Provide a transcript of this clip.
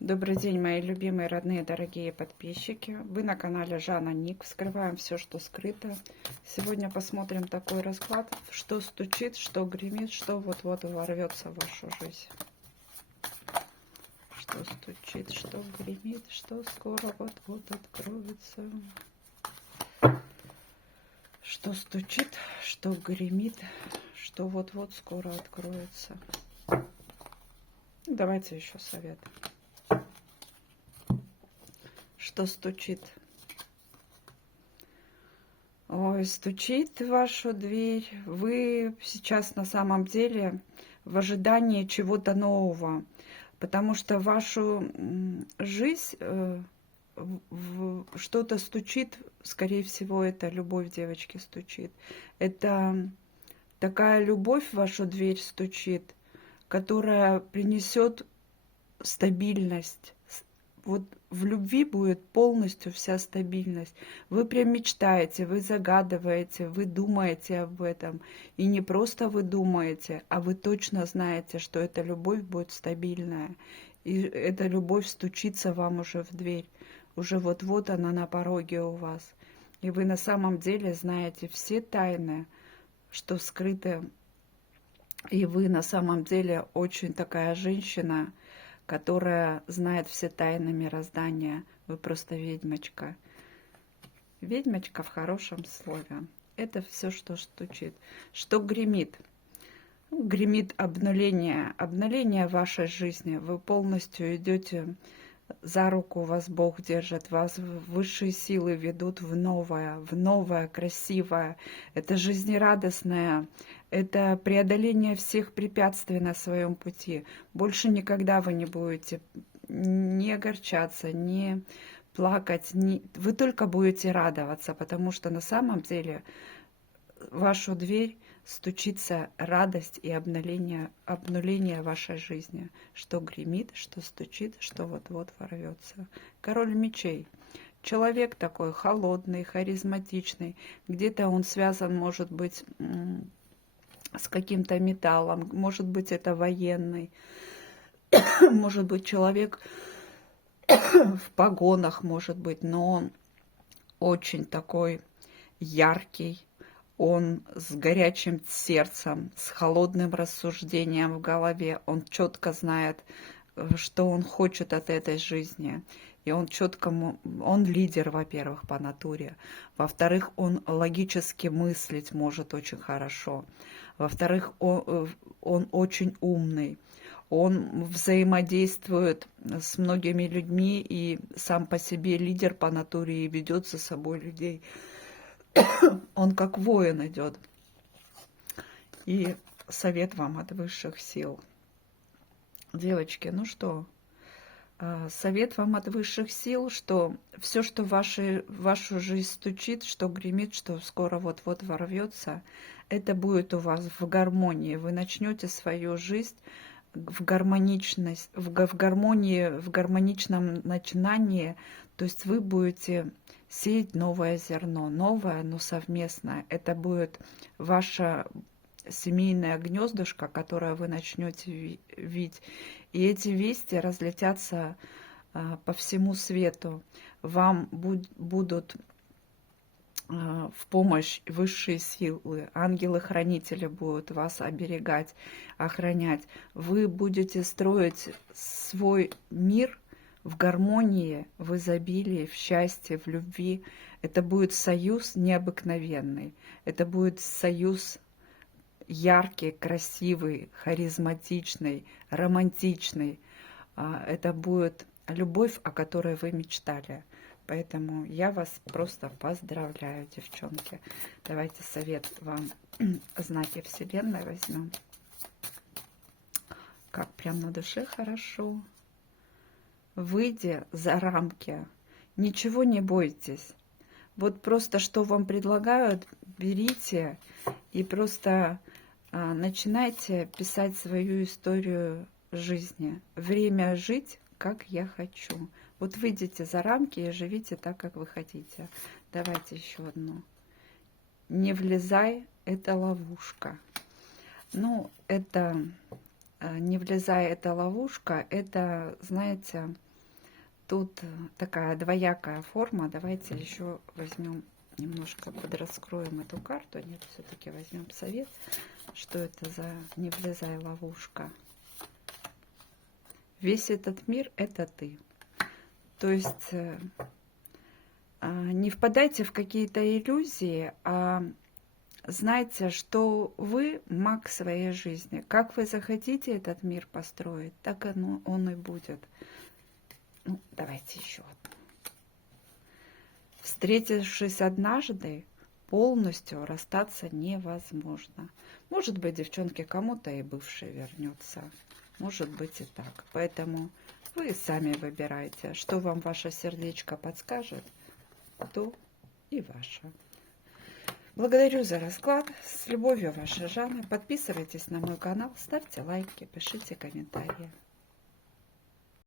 Добрый день, мои любимые, родные, дорогие подписчики. Вы на канале Жанна Ник. Вскрываем все, что скрыто. Сегодня посмотрим такой расклад, что стучит, что гремит, что вот-вот ворвется в вашу жизнь. Что стучит, что гремит, что скоро вот-вот откроется. Что стучит, что гремит, что вот-вот скоро откроется. Давайте еще совет. Что стучит? Ой, стучит в вашу дверь. Вы сейчас на самом деле в ожидании чего-то нового, потому что в вашу жизнь что-то стучит, скорее всего, это любовь девочки стучит. Это такая любовь в вашу дверь стучит, которая принесет стабильность. Вот в любви будет полностью вся стабильность. Вы прям мечтаете, вы загадываете, вы думаете об этом. И не просто вы думаете, а вы точно знаете, что эта любовь будет стабильная. И эта любовь стучится вам уже в дверь. Уже вот-вот она на пороге у вас. И вы на самом деле знаете все тайны, что скрыты. И вы на самом деле очень такая женщина, которая знает все тайны мироздания. Вы просто ведьмочка. Ведьмочка в хорошем слове. Это все, что стучит. Что гремит? Гремит обнуление. Обнуление вашей жизни. Вы полностью идете за руку, вас Бог держит, вас высшие силы ведут в новое, красивое. Это жизнерадостное, это преодоление всех препятствий на своем пути. Больше никогда вы не будете не огорчаться, не плакать, вы только будете радоваться, потому что на самом деле в вашу дверь стучится радость и обнуление вашей жизни. Что гремит, что стучит, что вот-вот ворвется. Король мечей. Человек такой холодный, харизматичный. Где-то он связан, может быть, с каким-то металлом. Может быть, это военный. Может быть, человек в погонах, может быть, но он очень такой яркий. Он с горячим сердцем, с холодным рассуждением в голове. Он четко знает, что он хочет от этой жизни. И он четко, он лидер, во-первых, по натуре. Во-вторых, он логически мыслить может очень хорошо. Во-вторых, он очень умный. Он взаимодействует с многими людьми и сам по себе лидер по натуре и ведет за собой людей. Он как воин идет. И совет вам от высших сил. Девочки, ну что, совет вам от высших сил, что все, что в вашу жизнь стучит, что гремит, что скоро вот-вот ворвется, это будет у вас в гармонии. Вы начнете свою жизнь в гармоничность, в гармонии, в гармоничном начинании. То есть вы будете сеять новое зерно, новое, но совместное. Это будет ваше семейное гнездышко, которое вы начнете вить. И эти вести разлетятся по всему свету. Вам будут в помощь высшие силы, ангелы-хранители будут вас оберегать, охранять. Вы будете строить свой мир в гармонии, в изобилии, в счастье, в любви. Это будет союз необыкновенный. Это будет союз яркий, красивый, харизматичный, романтичный. Это будет любовь, о которой вы мечтали. Поэтому я вас просто поздравляю, девчонки. Давайте совет вам знаки Вселенной возьмем. Как прям на душе хорошо. Выйдя за рамки, ничего не бойтесь. Вот просто что вам предлагают, берите и просто начинайте писать свою историю жизни. Время жить, как я хочу. Вот выйдите за рамки и живите так, как вы хотите. Давайте еще одну. Не влезай, это ловушка. Ну, это не влезай, это ловушка. Это, знаете, Тут такая двоякая форма. Давайте еще возьмем, немножко подраскроем эту карту. Нет, все-таки возьмем совет. Что это за «не влезай ловушка»? Весь этот мир — это ты. То есть не впадайте в какие-то иллюзии, а знайте, что вы маг своей жизни. Как вы захотите этот мир построить, так он и будет. Ну, давайте еще одну. Встретившись однажды, полностью расстаться невозможно. Может быть, девчонки, кому-то и бывший вернется. Может быть и так. Поэтому вы сами выбирайте, что вам ваше сердечко подскажет, то и ваше. Благодарю за расклад. С любовью, ваша Жанна. Подписывайтесь на мой канал, ставьте лайки, пишите комментарии.